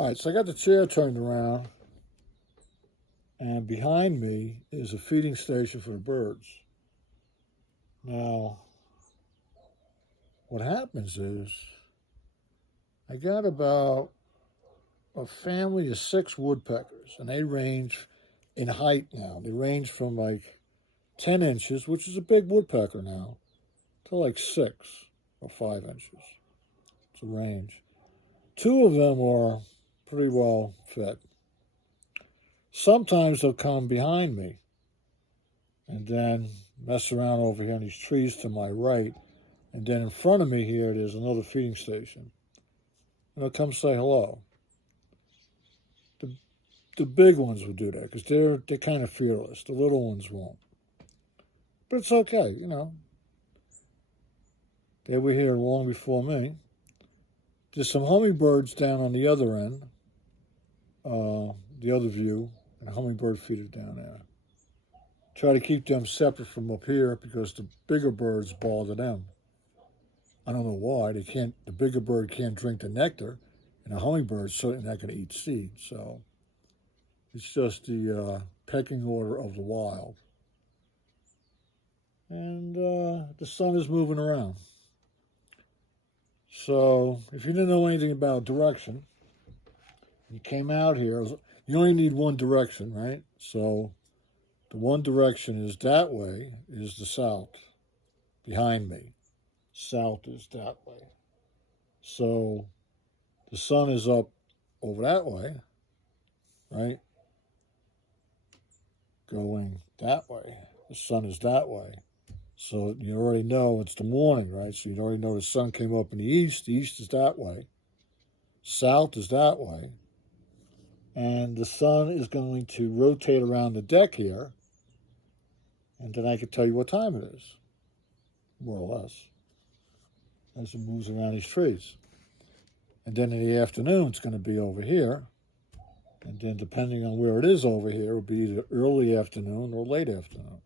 All right, so I got the chair turned around, and behind me is a feeding station for the birds. Now, what happens is I got about a family of 6 woodpeckers, and they range in height now. They range from like 10 inches, which is a big woodpecker now, to like 6 or 5 inches. It's a range. 2 of them are pretty well fed. Sometimes they'll come behind me and then mess around over here in these trees to my right. And then in front of me here, there's another feeding station. And they'll come say hello. The big ones will do that because they're kind of fearless. The little ones won't. But it's okay, you know. They were here long before me. There's some hummingbirds down on the other end, the other view, and a hummingbird feeder down there. Try to keep them separate from up here because the bigger birds bother them. I don't know why. They can't. The bigger bird can't drink the nectar, and the hummingbird's certainly not going to eat seeds. So it's just the pecking order of the wild. And the sun is moving around. So if you didn't know anything about direction, you came out here, you only need one direction, right? So the one direction is that way, is the south, behind me. South is that way. So the sun is up over that way, right? Going that way. The sun is that way. So you already know it's the morning, right? So you already know the sun came up in the east. The east is that way. South is that way. And the sun is going to rotate around the deck here. And then I can tell you what time it is, more or less, as it moves around these trees. And then in the afternoon, it's going to be over here. And then depending on where it is over here, it will be either early afternoon or late afternoon.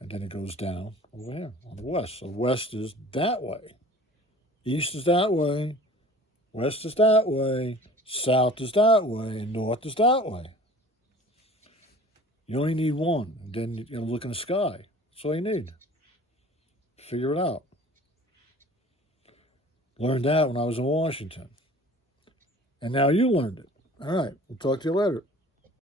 And then it goes down over here on the west. So west is that way. East is that way. West is that way. South is that way. And north is that way. You only need one. And then you're going to look in the sky. That's all you need. Figure it out. Learned that when I was in Washington. And now you learned it. All right. We'll talk to you later.